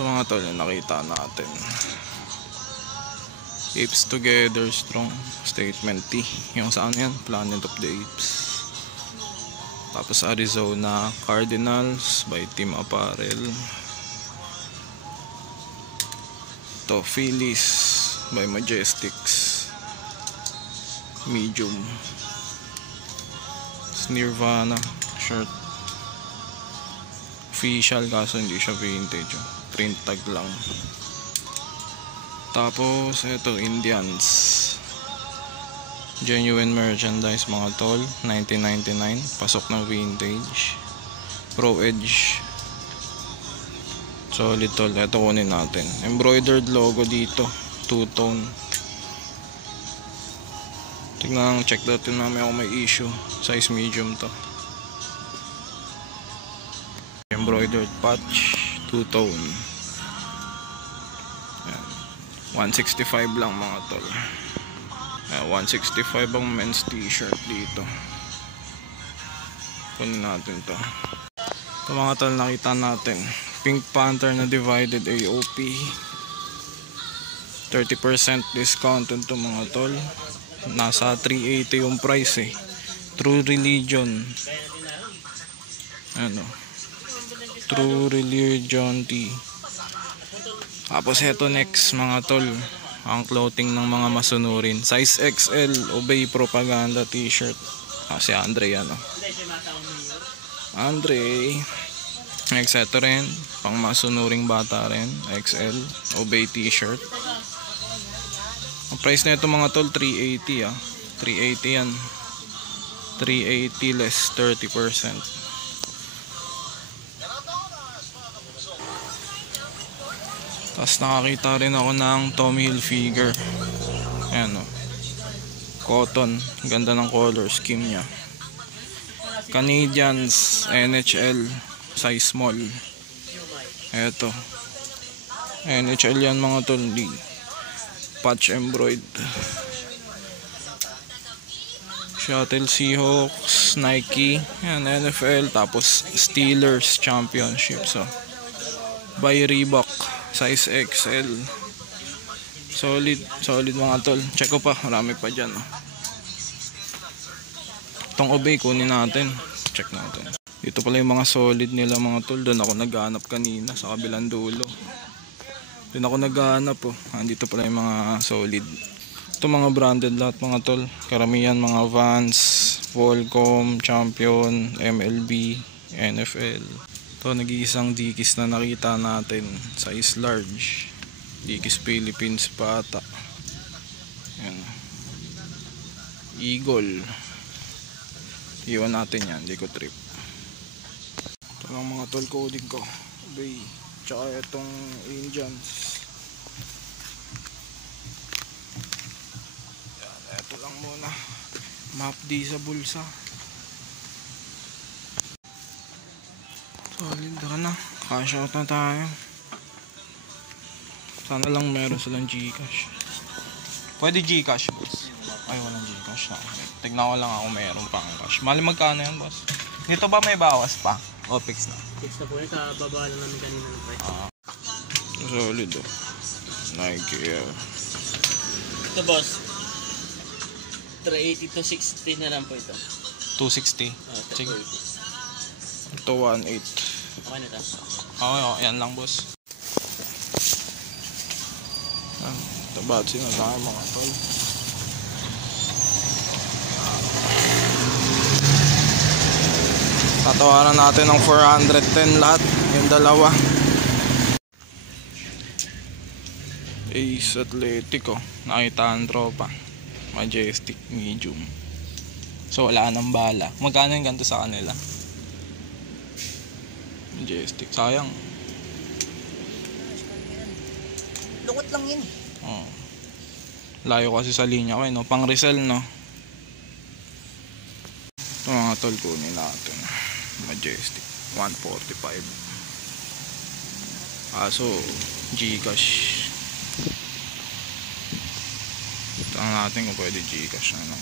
Ito mga tol yung nakita natin. Apes Together Strong Statement T. Yung saan yan? Planet of the Apes. Tapos Arizona Cardinals by Team Apparel. Ito Phillies by Majestics medium. Nirvana shirt official kaso hindi siya vintage, print tag lang. Tapos ito Indians genuine merchandise mga tol, 1999, pasok ng vintage. Pro Edge solid tol. Ito kunin natin, embroidered logo dito, two-tone. Tignan, check natin namin kung may issue. Size medium to. Embroidered patch, two-tone. 165 lang mga tol. 165 ang men's t-shirt dito. Kunin natin to. Ito mga tol, nakita natin Pink Panther na divided AOP, 30% discount ito mga tol. Nasa 380 yung price eh. True Religion, ano, True Religion T. Tapos eto next mga tol, ang clothing ng mga masunurin, size XL, Obey Propaganda t-shirt. Si Andre yan, Andre. Next eto rin, pang masunuring bata rin, XL, Obey t-shirt. Ang price na ito mga tol, 380 380 yan. 380 less 30%. Tapos nakakita rin ako ng Tommy Hilfiger. Ayan o. Cotton. Ganda ng color scheme nya. Canadians NHL size small. Eto. NHL yan mga tol. Patch embroid. Shuttle Seahawks, Nike, yan, NFL, tapos Steelers Championship. So by Reebok, size XL. Solid mga tol. Check ko pa, marami pa dyan. Itong Obey kunin natin. Check natin. Dito pala yung mga solid nila mga tol. Doon ako naghahanap kanina sa kabilang dulo. Doon ako naghahanap Andito pala yung mga solid. Ito mga branded lahat mga tol. Karamihan mga Vans, Volcom, Champion, MLB, NFL. Ito nag-iisang Dickies na nakita natin. Size large. Dickies Philippines pa ata. Yan. Eagle. Iwan natin yan. Hindi ko trip. Ito lang mga tol coding ko. Bay. Tsaka itong Indians. Yan, ito lang muna. Map D sa bulsa. Solid na. Cash out na tayo. Sana lang meron silang Gcash. Pwede Gcash boss. Ay walang Gcash na. Tignan ko lang ako meron pang cash. Mali magkano yan boss? Dito ba may bawas pa? O fix na. Fix na po yun, kababa lang namin kanina ng price. Solid Nike Air. Ito boss, 380 to 60 na lang po ito. 260. Sige. Ito 1.8. Okay na ito? Okay, yan lang boss. Tabatsi na tayo mga tol. Tatawaran natin ng 410 lahat, yung dalawa. Ace Atletico, nakita ang tropa. Majestic medium. So wala nang bala. Magkano yung ganito sa kanila? Majestic, sayang. Lukot lang yun. Layo kasi sa linya ko no? Pang resell no. Ito mga tol kunin natin. Majestic 145. So Gcash. Tanong natin kung pwede Gcash na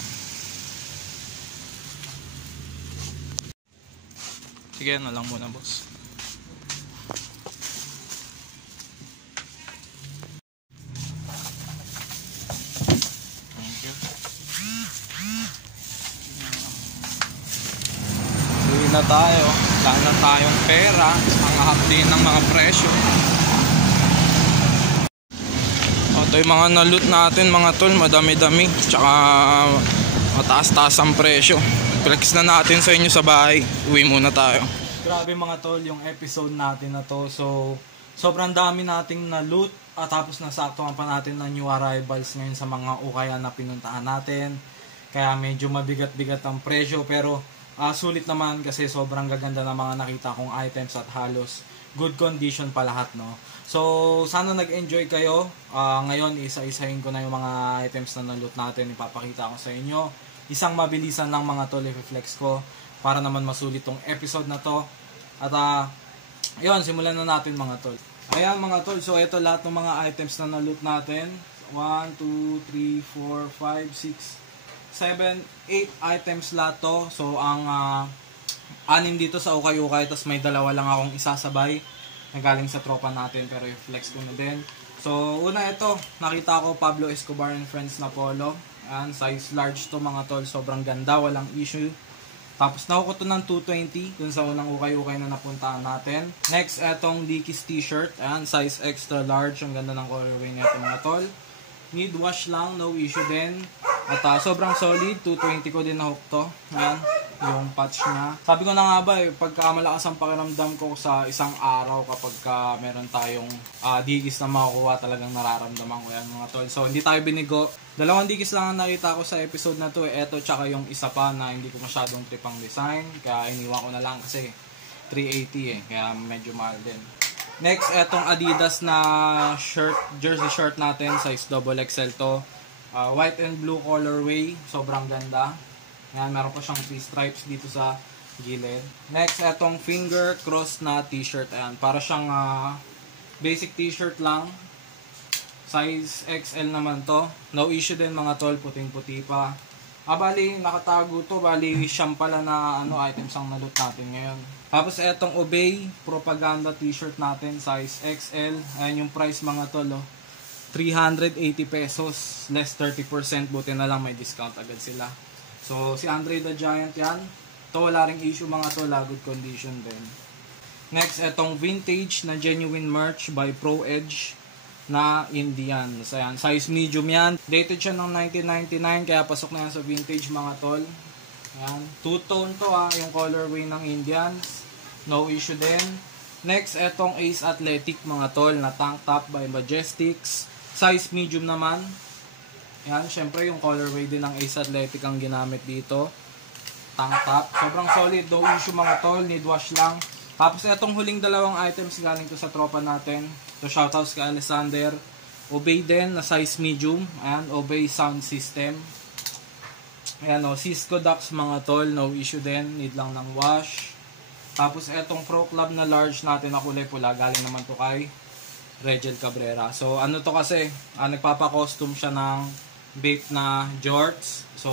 Sige na lang muna boss. na tayo. Wala na tayong pera. Ang ahap din ng mga presyo. Ito yung mga na-loot natin mga tol. Madami-dami. Tsaka mataas-taas ang presyo. Flex na natin sa inyo sa bahay. Uwi muna tayo. Grabe mga tol yung episode natin na to. So sobrang dami nating na-loot. At tapos nasaktuhan pa natin na new arrivals ngayon sa mga ukayan na pinuntahan natin. Kaya medyo mabigat-bigat ang presyo. Pero sulit naman kasi sobrang gaganda ng mga nakita kong items at halos good condition pa lahat, no? So sana nag-enjoy kayo. Ngayon isa-isahin ko na yung mga items na na-loot natin. Ipapakita ko sa inyo. Isang mabilisan lang mga tol, i-flex ko para naman masulit tong episode na to. At yun, simulan na natin mga tol. Ayan mga tol, so ito lahat ng mga items na na-loot natin. 1, 2, 3, 4, 5, 6, 7, 8 items lahat to. So ang 6 dito sa ukay-ukay, tapos may 2 lang akong isasabay na galing sa tropa natin, pero i-flex ko na din. So una ito, nakita ko Pablo Escobar and Friends na polo. Ayan, size large to mga tol, sobrang ganda, walang issue. Tapos nakuha ko to ng 220 dun sa unang ukay-ukay na napuntahan natin. Next, etong Dickies t-shirt. Ayan, size extra large. Ang ganda ng colorway nito mga tol. Need wash lang, no issue din. At sobrang solid, 220 ko din na hook to. Ayan, yung patch niya. Sabi ko na nga ba, pagka malakas ang pakiramdam ko sa isang araw kapag meron tayong Dickies na makukuha, talagang nararamdaman ko yan mga tol. So hindi tayo binigo. 2 Dickies lang ang nakita ko sa episode na to. Eto tsaka yung isa pa na hindi ko masyadong trip ang design. Kaya iniwan ko na lang kasi 380 Kaya medyo mahal din. Next, etong Adidas na shirt, jersey shirt natin. Size XXL to. White and blue colorway. Sobrang ganda. Ayan, meron pa siyang 3 stripes dito sa gilid. Next, etong finger cross na t-shirt. Ayan, para siyang basic t-shirt lang. Size XL naman to. No issue din mga tol, puting-puti pa. Bali, nakatago to. Bali, siyam pala na items ang naloot natin ngayon. Tapos etong Obey propaganda t-shirt natin, size XL. Ayan yung price mga tol, 380 pesos, less 30%. Buti na lang may discount agad sila. So, si Andre the Giant yan. Ito, wala ring issue mga tol, good condition din. Next, etong vintage na genuine merch by Pro Edge na Indian. So, ayan, size medium yan. Dated siya ng 1999, kaya pasok na yan sa vintage mga tol. Ayan, two-tone to yung colorway ng Indians. No issue din. Next, etong Ace Athletic mga tol na tank top by Majestics. Size medium naman. Ayan, syempre yung colorway din ng Ace Athletic ang ginamit dito. Tank top. Sobrang solid. No issue mga tol. Need wash lang. Tapos etong huling 2 items galing to sa tropa natin. So shoutouts kay Alexander. Obey din na size medium. Ayan, Obey sound system. Ayan Cisco Ducks mga tol. No issue din. Need lang ng wash. Tapos etong Pro Club na large natin na kulay pula. Galing naman to kay Regel Cabrera. So ano to kasi, nagpapa-costume siya ng vape na jorts. So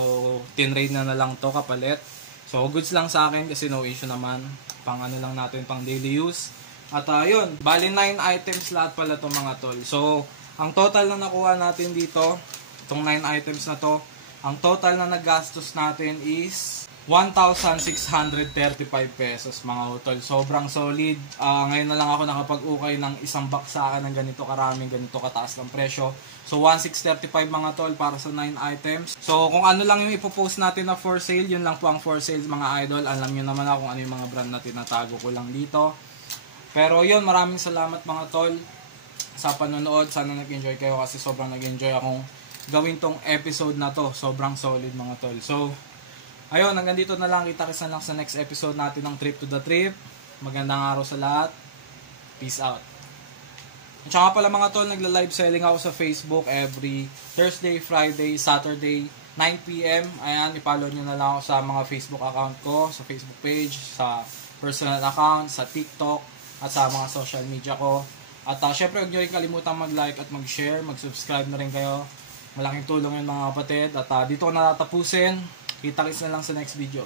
tinrade na lang to kapalit. So goods lang sa akin kasi no issue naman. Pang lang natin, pang daily use. At yun, bali 9 items lahat pala to mga tol. So ang total na nakuha natin dito, itong 9 items na to, ang total na nagastos natin is 1,635 pesos mga utol. Sobrang solid. Ngayon na lang ako nakapag-ukay ng isang baksakan ng ganito karaming, ganito kataas ng presyo. So 1,635 mga tol para sa 9 items. So kung ano lang yung ipopost natin na for sale, yun lang po ang for sale mga idol. Alam nyo naman ako kung ano yung mga brand na tinatago ko lang dito. Pero yun, maraming salamat mga tol sa panonood. Sana nag-enjoy kayo kasi sobrang nag-enjoy akong gawin tong episode na to. Sobrang solid mga tol. So ayun, hanggang dito na lang. Kita-kits na lang sa next episode natin ng Trip to the Trip. Magandang araw sa lahat. Peace out. At saka pala mga tol, nagla-live selling ako sa Facebook every Thursday, Friday, Saturday, 9 PM. Ayan, i-follow nyo na lang ako sa mga Facebook account ko, sa Facebook page, sa personal account, sa TikTok, at sa mga social media ko. At syempre, huwag nyo rin kalimutan mag-like at mag-share, mag-subscribe na rin kayo. Malaking tulong yun mga kapatid. At dito ko natatapusin. Kita-kits na lang sa next video.